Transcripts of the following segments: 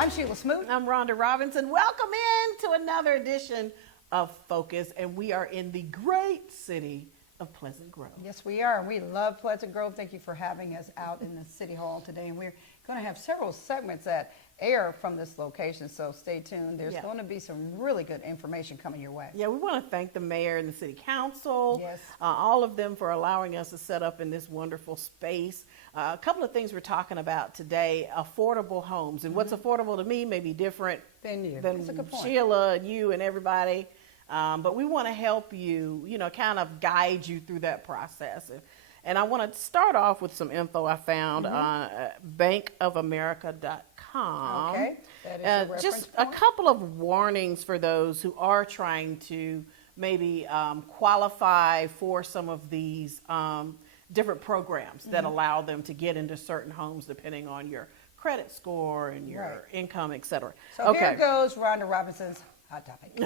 I'm Sheila Smoot. I'm Rhonda Robinson. Welcome in to another edition of Focus, and we are in the great city of Pleasant Grove. Yes, we are. We love Pleasant Grove. Thank you for having us out in the City Hall today. And we're going to have several segments that air from this location, so stay tuned. There's going to be some really good information coming your way. Yeah, we want to thank the mayor and the city council, Yes. All of them for allowing us to set up in this wonderful space. A couple of things we're talking about today, affordable homes. And what's affordable to me may be different Than than That's a good point. Sheila and you and everybody. But we want to help you, kind of guide you through that process. And I want to start off with some info I found on bankofamerica.com. Okay, that is a reference just point. a couple of warnings for those who are trying to maybe qualify for some of these different programs that allow them to get into certain homes depending on your credit score and your income, et cetera. So here goes Rhonda Robinson's Hot Topic.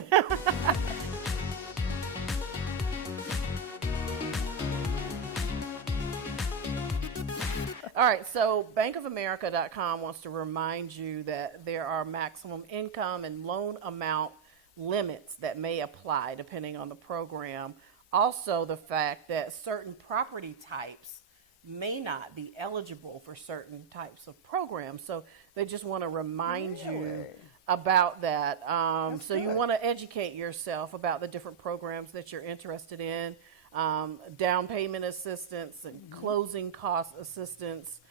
All right, so bankofamerica.com wants to remind you that there are maximum income and loan amount limits that may apply depending on the program. Also, the fact that certain property types may not be eligible for certain types of programs. So they just want to remind you about that. So you want to educate yourself about the different programs that you're interested in. Down payment assistance and closing cost assistance.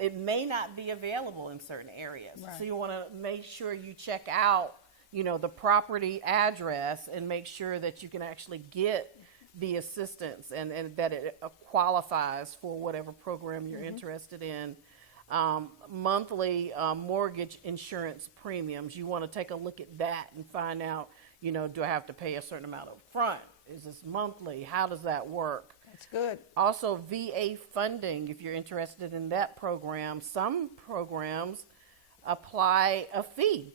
It may not be available in certain areas. Right. So you want to make sure you check out, the property address and make sure that you can actually get the assistance and that it qualifies for whatever program you're interested in. Monthly mortgage insurance premiums. You want to take a look at that and find out, do I have to pay a certain amount up front? Is this monthly? How does that work? That's good. Also, VA funding, if you're interested in that program. Some programs apply a fee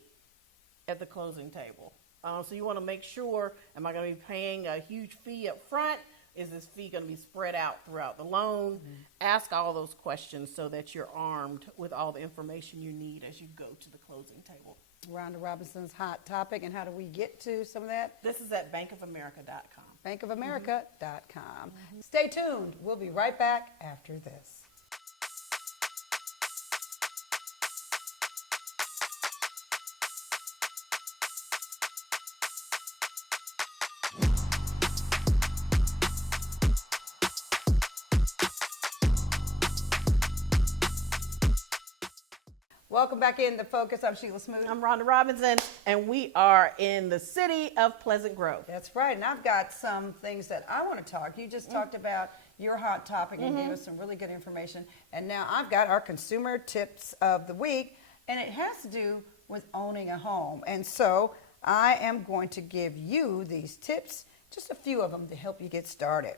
at the closing table. So you want to make sure, am I going to be paying a huge fee up front? Is this fee going to be spread out throughout the loan? Ask all those questions so that you're armed with all the information you need as you go to the closing table. Rhonda Robinson's Hot Topic. And how do we get to some of that? This is at bankofamerica.com. bankofamerica.com. Stay tuned. We'll be right back after this. Welcome back in the Focus. I'm Sheila Smoot. I'm Rhonda Robinson, and we are in the city of Pleasant Grove. That's right. And I've got some things that I want to talk. You just talked about your hot topic and gave us some really good information. And now I've got our consumer tips of the week, and it has to do with owning a home. And so I am going to give you these tips, just a few of them to help you get started.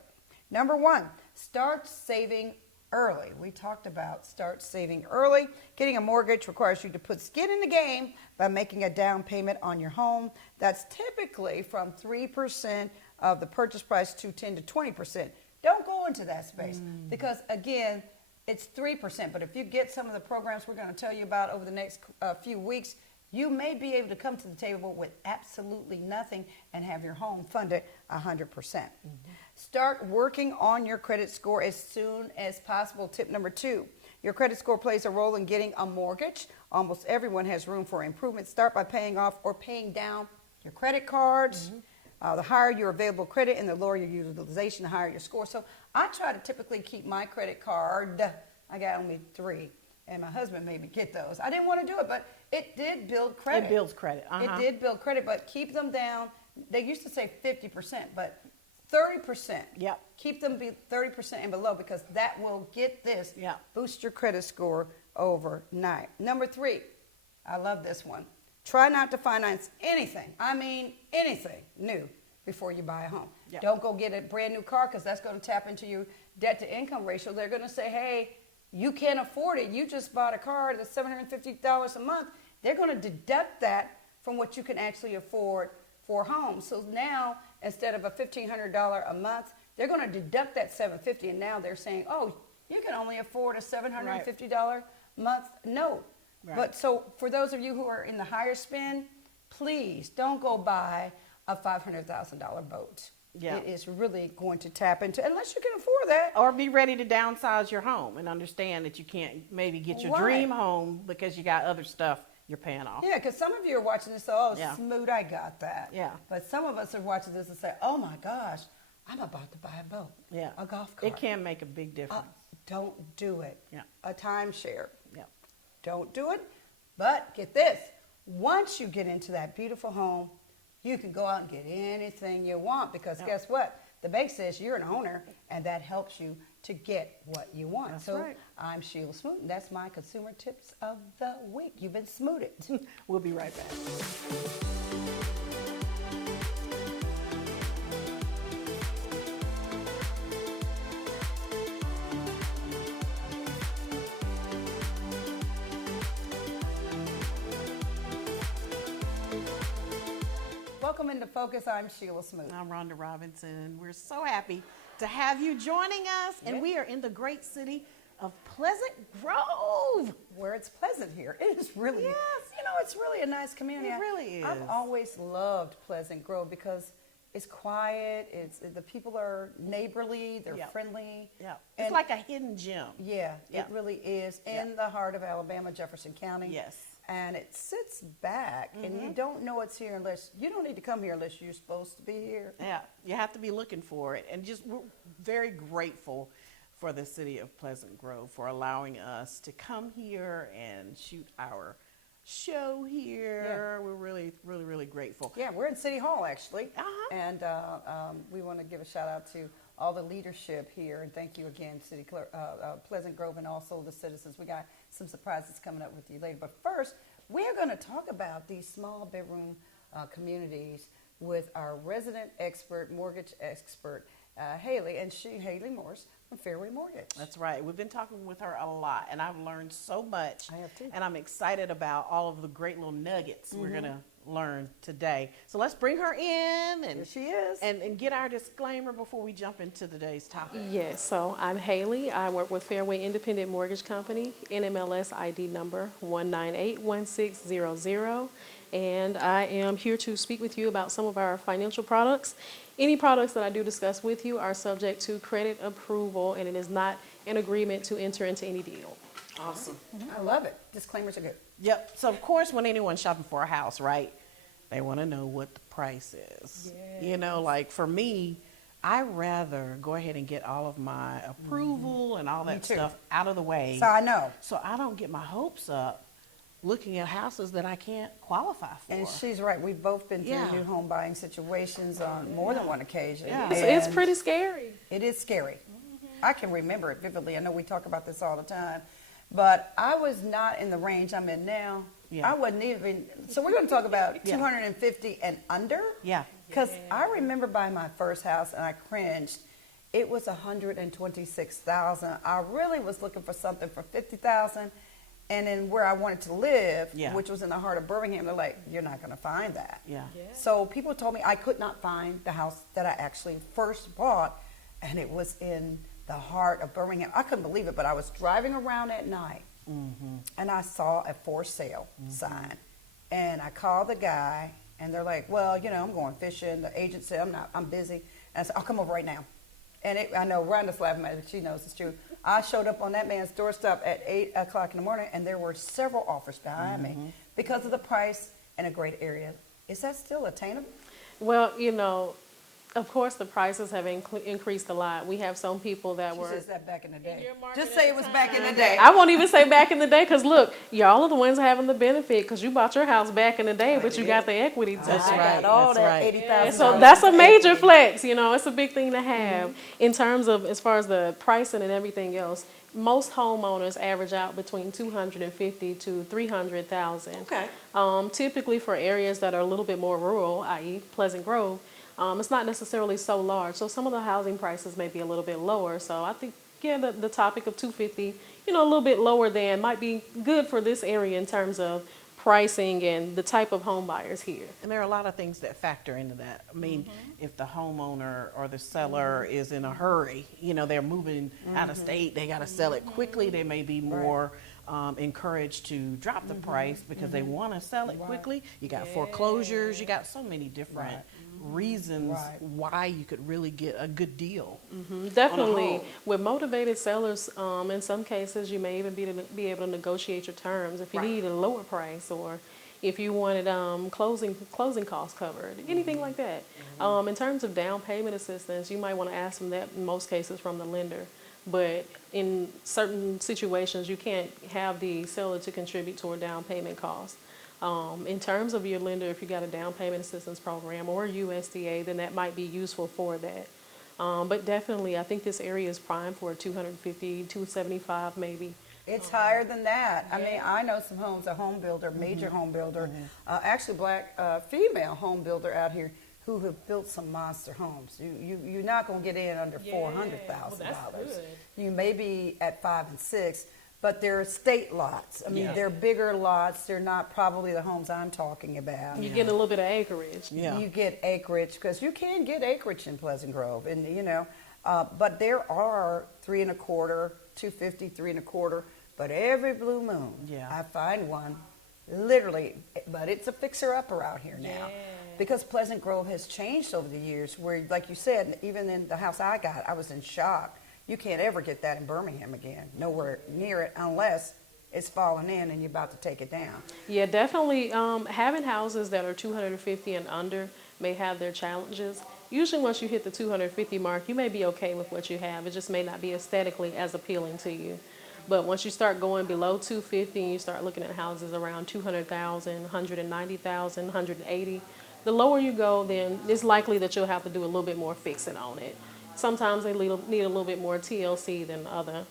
Number one, start saving early. We talked about start saving early. Getting a mortgage requires you to put skin in the game by making a down payment on your home. That's typically from 3% of the purchase price to 10 to 20%. Don't go into that space because, again, it's 3%. But if you get some of the programs we're going to tell you about over the next few weeks, you may be able to come to the table with absolutely nothing and have your home funded 100%. Start working on your credit score as soon as possible. Tip number 2, your credit score plays a role in getting a mortgage. Almost everyone has room for improvement. Start by paying off or paying down your credit cards. The higher your available credit and the lower your utilization, the higher your score. So I try to typically keep my credit card. I got only 3. And my husband made me get those. I didn't want to do it, but it did build credit. It builds credit. It did build credit, but keep them down. They used to say 50%, but 30%. Yep. Keep them be 30% and below because that will get this. Yep. Boost your credit score overnight. Number 3, I love this one. Try not to finance anything. I mean anything new before you buy a home. Yep. Don't go get a brand new car because that's going to tap into your debt to income ratio. They're going to say, hey, you can't afford it. You just bought a car that's $750 a month. They're going to deduct that from what you can actually afford for a home. So now, instead of a $1,500 a month, they're going to deduct that $750, and now they're saying, oh, you can only afford a $750 month note. Right. But so for those of you who are in the higher spend, please don't go buy a $500,000 boat. Yeah. It is really going to tap into, unless you can afford that. Or be ready to downsize your home and understand that you can't maybe get your Right. dream home because you got other stuff you're paying off. Yeah, because some of you are watching this, oh, Yeah. Smoot, I got that. Yeah. But some of us are watching this and say, oh my gosh, I'm about to buy a boat, Yeah. a golf cart. It can make a big difference. Don't do it. Yeah. A timeshare. Yeah. Don't do it. But get this, once you get into that beautiful home, you can go out and get anything you want because Yeah. guess what? The bank says you're an owner, and that helps you to get what you want. That's so right. I'm Sheila Smoot, and that's my consumer tips of the week. You've been smooted. We'll be right back. Welcome into Focus. I'm Sheila Smoot. I'm Rhonda Robinson. We're so happy to have you joining us, and Yeah. we are in the great city of Pleasant Grove. Where it's pleasant here. It is really, Yes. it's really a nice community. It really I've is. always loved Pleasant Grove because it's quiet. The people are neighborly. They're Yep. friendly. Yeah, And- it's like a hidden gem. Yeah, Yeah. it really is in the heart of Alabama, Jefferson County. Yes. And it sits back, and you don't know it's here unless you don't need to come here unless you're supposed to be here. Yeah, you have to be looking for it. And just we're very grateful for the city of Pleasant Grove for allowing us to come here and shoot our show here. We're really, really, really grateful. Yeah, we're in City Hall actually, Uh-huh. and we want to give a shout out to all the leadership here, and thank you again, City Clerk, Pleasant Grove, and also the citizens. We got some surprises coming up with you later, but first we're going to talk about these small bedroom communities with our resident expert, mortgage expert, Haley, and Haley Morse from Fairway Mortgage. That's right. We've been talking with her a lot, and I've learned so much. I have too. And I'm excited about all of the great little nuggets we're going to learn today. So let's bring her in Here and, she is. and get our disclaimer before we jump into today's topic. Yes, so I'm Haley. I work with Fairway Independent Mortgage Company, NMLS ID number 1981600, and I am here to speak with you about some of our financial products. Any products that I do discuss with you are subject to credit approval, and it is not an agreement to enter into any deal. Awesome. I love it. Disclaimers are good. Yep. So of course, when anyone's shopping for a house, right, they want to know what the price is. You know, like for me, I rather go ahead and get all of my approval and all that too. stuff out of the way, So I know. so I don't get my hopes up looking at houses that I can't qualify for. And she's right. We've both been through Yeah. new home buying situations on more than one occasion. Yeah. So it's And pretty scary. It is scary. I can remember it vividly. I know we talk about this all the time. But I was not in the range I'm in now. Yeah. I wasn't even. So we're going to talk about Yeah. 250 and under. Yeah. Because I remember buying my first house and I cringed. It was 126,000. I really was looking for something for 50,000. And then where I wanted to live, Yeah. which was in the heart of Birmingham, they're like, you're not going to find that. Yeah. So people told me I could not find the house that I actually first bought, and it was in the heart of Birmingham. I couldn't believe it, but I was driving around at night, and I saw a for sale sign, and I called the guy, and they're like, well, I'm going fishing. The agent said, I'm busy. And I said, I'll come over right now. And I know Rhonda's laughing at it, but she knows it's true. I showed up on that man's doorstep at 8 o'clock in the morning, and there were several offers behind me because of the price in a great area. Is that still attainable? Well, of course, the prices have increased a lot. We have some people that She were. says that back in the day. your market Just at say the it was back in the day. I won't even say back in the day, because look, y'all are the ones having the benefit, because you bought your house back in the day, but you got the equity to That's it. I right, got all that's that right. $80,000. So that's a major flex, it's a big thing to have in terms of as far as the pricing and everything else. Most homeowners average out between $250,000 to $300,000. Okay. Typically for areas that are a little bit more rural, i.e. Pleasant Grove, it's not necessarily so large. So some of the housing prices may be a little bit lower. So I think, the topic of 250, a little bit lower than might be good for this area in terms of pricing and the type of home buyers here. And there are a lot of things that factor into that. I mean, if the homeowner or the seller is in a hurry, they're moving out of state, they got to sell it quickly. They may be more encouraged to drop the price because they want to sell it Right. quickly. You got foreclosures. You got so many different Right. reasons Right. why you could really get a good deal. Definitely, home. with motivated sellers, in some cases, you may even be able to negotiate your terms if you Right. need a lower price or if you wanted closing costs covered, anything like that. In terms of down payment assistance, you might want to ask them that in most cases from the lender. But in certain situations, you can't have the seller to contribute toward down payment costs. In terms of your lender, if you got a down payment assistance program or USDA, then that might be useful for that. But definitely, I think this area is prime for 250, 275 maybe. It's higher than that. I mean, I know some homes, a home builder, major home builder, actually black female home builder out here who have built some monster homes. You're not going to get in under $400,000. You may be at 5 and 6, but they're estate lots. I mean, Yeah. they're bigger lots. They're not probably the homes I'm talking about. You get a little bit of acreage. Yeah. You get acreage because you can get acreage in Pleasant Grove, and but there are 3 1/4, 250, 3 1/4. But every blue moon, Yeah. I find one, literally. But it's a fixer-upper out here now, because Pleasant Grove has changed over the years. Where, like you said, even in the house I got, I was in shock. You can't ever get that in Birmingham again. Nowhere near it, unless it's falling in and you're about to take it down. Yeah, definitely. Having houses that are 250 and under may have their challenges. Usually, once you hit the 250 mark, you may be okay with what you have. It just may not be aesthetically as appealing to you. But once you start going below 250 and you start looking at houses around 200,000, 190,000, 180, the lower you go, then it's likely that you'll have to do a little bit more fixing on it. Sometimes they need a little bit more TLC than other,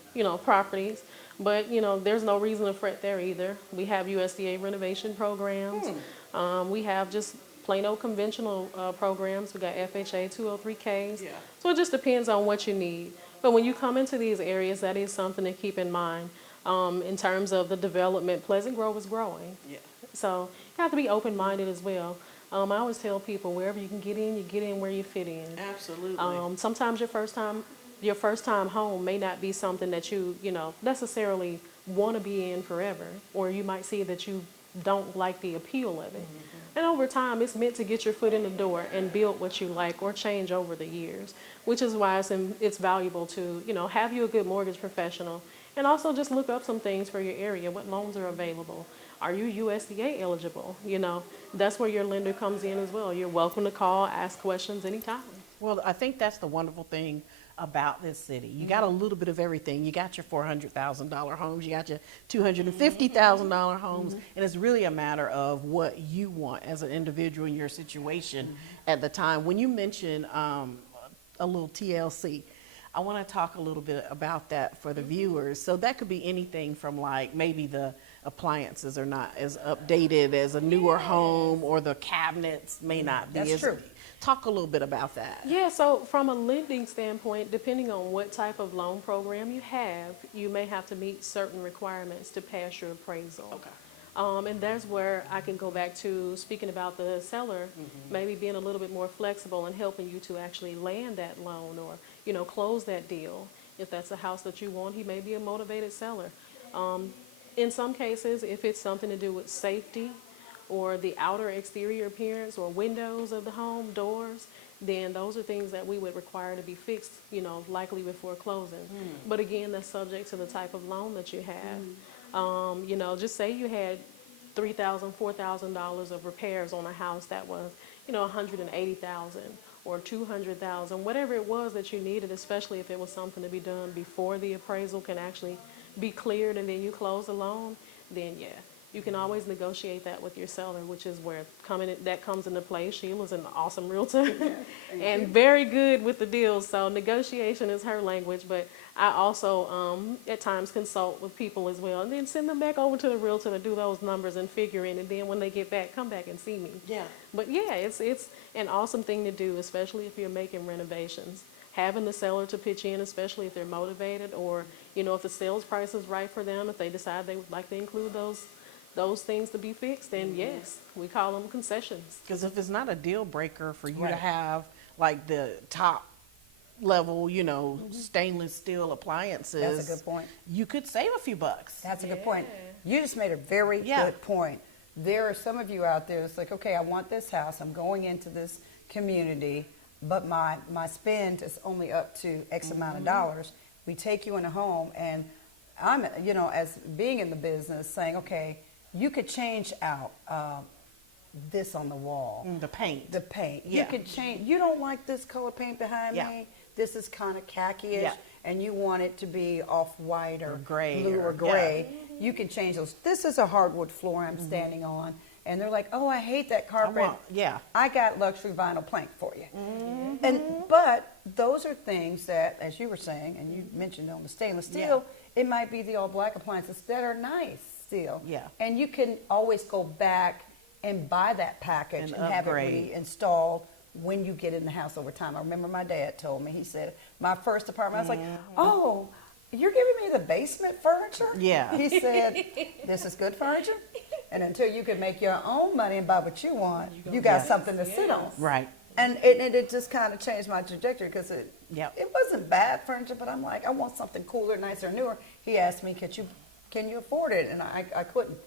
properties. But, there's no reason to fret there either. We have USDA renovation programs. We have just plain old conventional programs. We got FHA 203Ks. Yeah. So it just depends on what you need. But when you come into these areas, that is something to keep in mind. In terms of the development, Pleasant Grove is growing. Yeah. So you have to be open-minded as well. I always tell people, wherever you can get in, you get in where you fit in. Absolutely. Sometimes your first time home may not be something that you necessarily want to be in forever, or you might see that you don't like the appeal of it. And over time, it's meant to get your foot in the door and build what you like or change over the years, which is why it's valuable to, have you a good mortgage professional and also just look up some things for your area. What loans are available? Are you USDA eligible? That's where your lender comes in as well. You're welcome to call, ask questions anytime. Well, I think that's the wonderful thing about this city. You got a little bit of everything. You got your $400,000 homes, you got your $250,000 homes, and it's really a matter of what you want as an individual in your situation at the time. When you mention a little TLC, I want to talk a little bit about that for the viewers. So that could be anything from, like, maybe the appliances are not as updated as a newer home, or the cabinets may not be. That's true. Talk a little bit about that. Yeah, so from a lending standpoint, depending on what type of loan program you have, you may have to meet certain requirements to pass your appraisal. Okay. And that's where I can go back to speaking about the seller, maybe being a little bit more flexible and helping you to actually land that loan or, close that deal. If that's a house that you want, he may be a motivated seller. In some cases, if it's something to do with safety or the outer exterior appearance or windows of the home, doors, then those are things that we would require to be fixed, likely before closing. But again, that's subject to the type of loan that you have. Just say you had $3,000, $4,000 of repairs on a house that was, $180,000 or $200,000, whatever it was that you needed, especially if it was something to be done before the appraisal can actually be cleared and then you close the loan, then yeah. You can always negotiate that with your seller, which is where that comes into play. Sheila's an awesome realtor and very good with the deals. So negotiation is her language, but I also at times consult with people as well and then send them back over to the realtor to do those numbers and figure in. And then when they get back, come back and see me. Yeah. But yeah, it's an awesome thing to do, especially if you're making renovations. Having the seller to pitch in, especially if they're motivated or, if the sales price is right for them, if they decide they would like to include those things to be fixed, then yes, we call them concessions. Because if it's not a deal breaker for you to Right. have, like, the top level, stainless steel appliances. That's a good point. You could save a few bucks. That's a good point. You just made a very Yeah. good point. There are some of you out there that's like, okay, I want this house. I'm going into this community, but my spend is only up to X amount of dollars. We take you in a home, and I'm, as being in the business, saying, okay, you could change out this on the wall. The paint. The paint. Yeah. You could change. You don't like this color paint behind Yeah. me. This is kind of khaki-ish, Yeah. and you want it to be off-white or gray blue or- or gray. You can change those. This is a hardwood floor I'm standing on, and they're like, "Oh, I hate that carpet." Yeah. I got luxury vinyl plank for you. But those are things that, as you were saying, and you mentioned on the stainless steel, it might be the all black appliances that are nice still. Yeah. And you can always go back and buy that package And and have it upgrade. reinstalled when you get in the house over time. I remember my dad told me, he said, my first apartment, I was like, oh, you're giving me the basement furniture? Yeah. He said, this is good furniture. And until you can make your own money and buy what you want, you got Yes. something to sit on. Right. And it just kind of changed my trajectory because it Yep. wasn't bad furniture, but I'm like, I want something cooler, nicer, newer. He asked me, can you afford it? And I couldn't.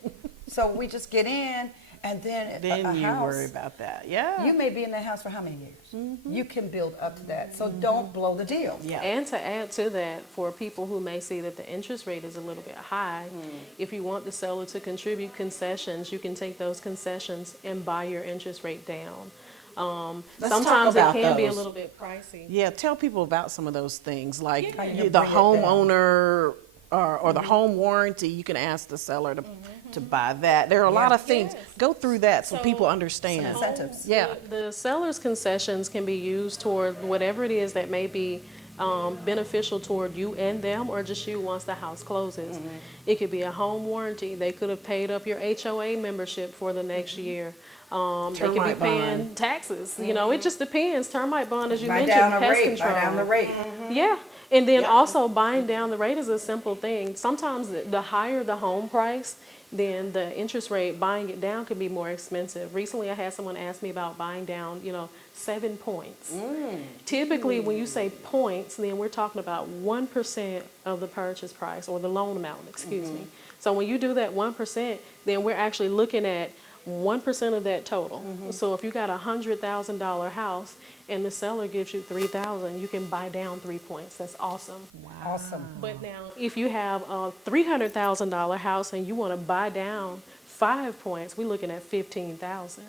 So we just get in, and then a You house, worry about that. Yeah. you may be in that house for how many years? You can build up to that. So don't blow the deal. Yeah. And to add to that, for people who may see that the interest rate is a little bit high, if you want the seller to contribute concessions, you can take those concessions and buy your interest rate down. Let's Sometimes talk about it can be a those. little bit pricey. Yeah, tell people about some of those things, like How you the bring it down. homeowner or the home warranty. You can ask the seller to buy that. There are a lot of things. Yes. Go through that so So- people understand. Incentives. Yeah. The seller's concessions can be used toward whatever it is that may be beneficial toward you and them, or just you once the house closes. It could be a home warranty. They could have paid up your HOA membership for the next year. They could be Termite paying bond. taxes. It just depends. Termite bond, as you Buy mentioned, down the pest rate, control. buy down the rate. Yeah, and then Yeah. also buying down the rate is a simple thing. Sometimes the higher the home price, then the interest rate, buying it down can be more expensive. Recently, I had someone ask me about buying down, 7 points. Typically, when you say points, then we're talking about 1% of the purchase price or the loan amount, excuse me. So when you do that 1%, then we're actually looking at 1% of that total. So if you got a $100,000 house and the seller gives you $3,000, you can buy down 3 points. That's awesome. Awesome. But now, if you have a $300,000 house and you want to buy down 5 points, we're looking at $15,000.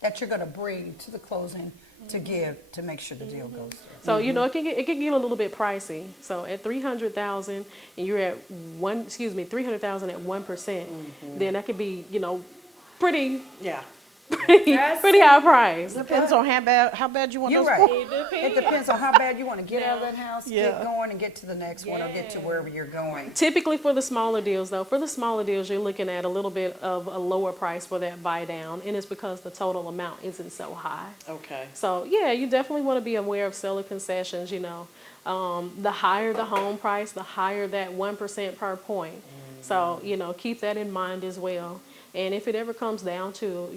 That you're going to bring to the closing to make sure the deal goes through. So it can get a little bit pricey. So at 300,000 and you're at 300,000 at 1%, then that could be pretty Yeah. pretty high price. Depends on how bad you want You're those right. points. It depends on how bad you want to get out of that house, Yeah. get going, and get to the next one, or get to wherever you're going. Typically for the smaller deals though, you're looking at a little bit of a lower price for that buy down, and it's because the total amount isn't so high. Okay. So yeah, you definitely want to be aware of seller concessions. The higher the home price, the higher that 1% per point. So keep that in mind as well. And if it ever comes down to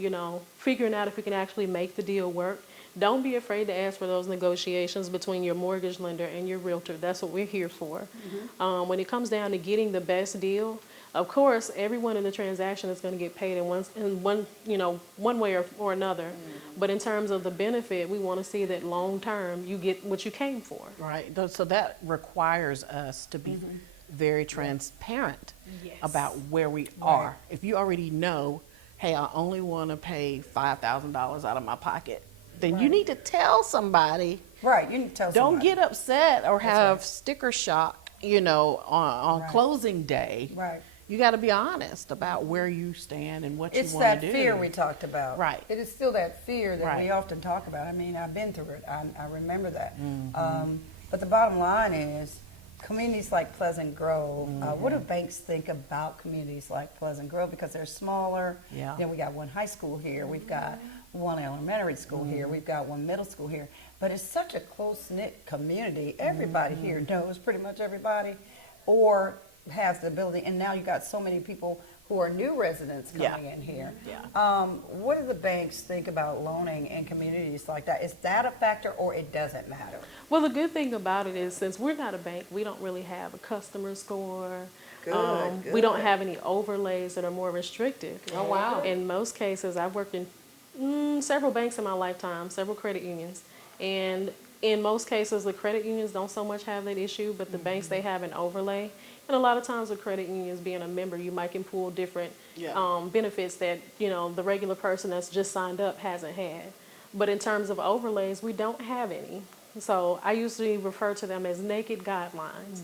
figuring out if we can actually make the deal work, don't be afraid to ask for those negotiations between your mortgage lender and your realtor. That's what we're here for. When it comes down to getting the best deal, of course, everyone in the transaction is going to get paid in one way or another. But in terms of the benefit, we want to see that long term you get what you came for. Right. So that requires us to be very transparent about where we are. If you already know, hey, I only want to pay $5,000 out of my pocket, then you need to tell somebody. Right, you need to tell Don't somebody. get upset or have right. sticker shock, on Right. closing day. Right. You got to be honest about where you stand and what It's you want to that do. fear we talked about. Right. It is still that fear that we Right. often talk about. I mean, I've been through it. I remember that. Mm-hmm. But the bottom line is, communities like Pleasant Grove, what do Mm-hmm. banks think about communities like Pleasant Grove? Because they're smaller. Yeah. Then we got one high school here. We've got one elementary school here. Mm-hmm. We've got one middle school here. But it's such a close-knit community. Everybody here Mm-hmm. knows pretty much everybody or has the ability. And now you got so many people who are new residents Yeah. coming in here. Yeah. What do the banks think about loaning in communities like that? Is that a factor or it doesn't matter? Well, the good thing about it is since we're not a bank, we don't really have a customer score. Good, We don't good. have any overlays that are more restrictive. Oh, wow. In most cases, I've worked in several banks in my lifetime, several credit unions. And in most cases, the credit unions don't so much have that issue, but the banks, they have an overlay. And a lot of times with credit unions, being a member, you might can pull different Yeah. benefits that, the regular person that's just signed up hasn't had. But in terms of overlays, we don't have any. So I usually refer to them as naked guidelines.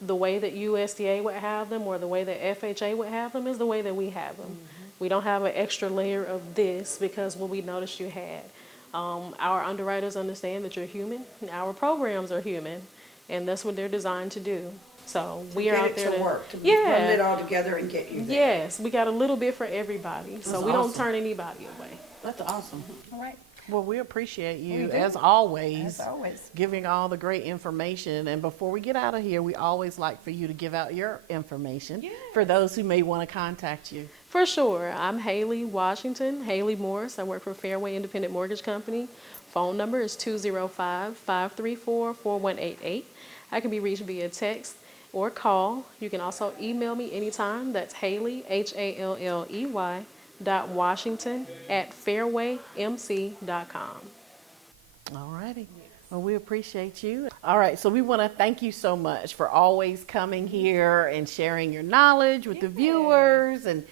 The way that USDA would have them or the way that FHA would have them is the way that we have them. We don't have an extra layer of this because what we noticed you had. Our underwriters understand that you're human. Our programs are human, and that's what they're designed to do. So we are Get out it there to work, to run yeah, it all together and get you there. yes, we got a little bit for everybody. So That's we don't awesome. turn anybody away. That's awesome. All right. Well, we appreciate you, We do. as always, As always. giving all the great information. And before we get out of here, we always like for you to give out your information for those who may want to contact you. For sure. I'm Haley Washington, Haley Morris. I work for Fairway Independent Mortgage Company. Phone number is 205-534-4188. I can be reached via text or call. You can also email me anytime. That's Haley, HALLEY, .washington@fairwaymc.com. All righty. Well, we appreciate you. All right, so we want to thank you so much for always coming here and sharing your knowledge with the viewers and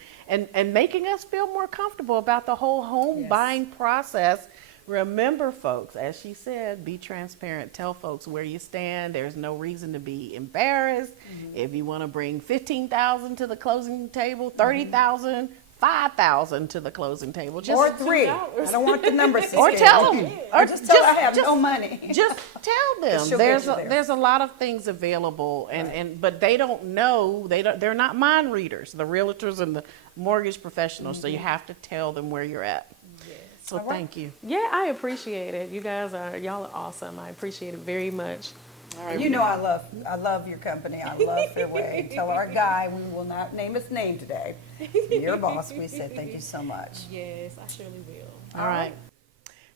making us feel more comfortable about the whole home Yes. buying process. Remember, folks, as she said, be transparent. Tell folks where you stand. There's no reason to be embarrassed. If you want to bring 15,000 to the closing table, 30,000, 5,000 to the closing table. Just Or three. I $2. don't want the numbers to Or scare tell you. them. Or Or just tell them I have just- no money. just tell them She'll there's get you there. there's a lot of things available but they don't know, they're not mind readers, the realtors and the mortgage professionals, so you have to tell them where you're at. So All right. thank you. Yeah, I appreciate it. Y'all are awesome. I appreciate it very much. You know I love your company. I love Fairway. Tell our guy we will not name his name today. Your boss. We said thank you so much. Yes, I surely will. All right.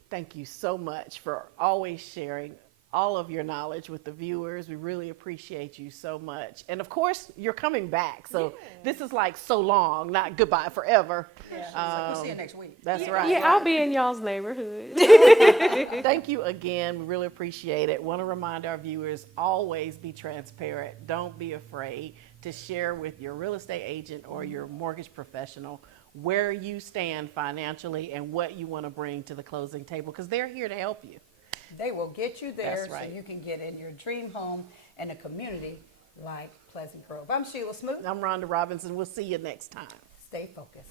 Thank you so much for always sharing all of your knowledge with the viewers. We really appreciate you so much. And of course, you're coming back. So this is like so long, not goodbye forever. We'll see you next week. That's right. Yeah, I'll be in y'all's neighborhood. Thank you again. We really appreciate it. Want to remind our viewers, always be transparent. Don't be afraid to share with your real estate agent or your mortgage professional where you stand financially and what you want to bring to the closing table, because they're here to help you. They will get you there That's right. so you can get in your dream home and a community like Pleasant Grove. I'm Sheila Smoot. I'm Rhonda Robinson. We'll see you next time. Stay focused.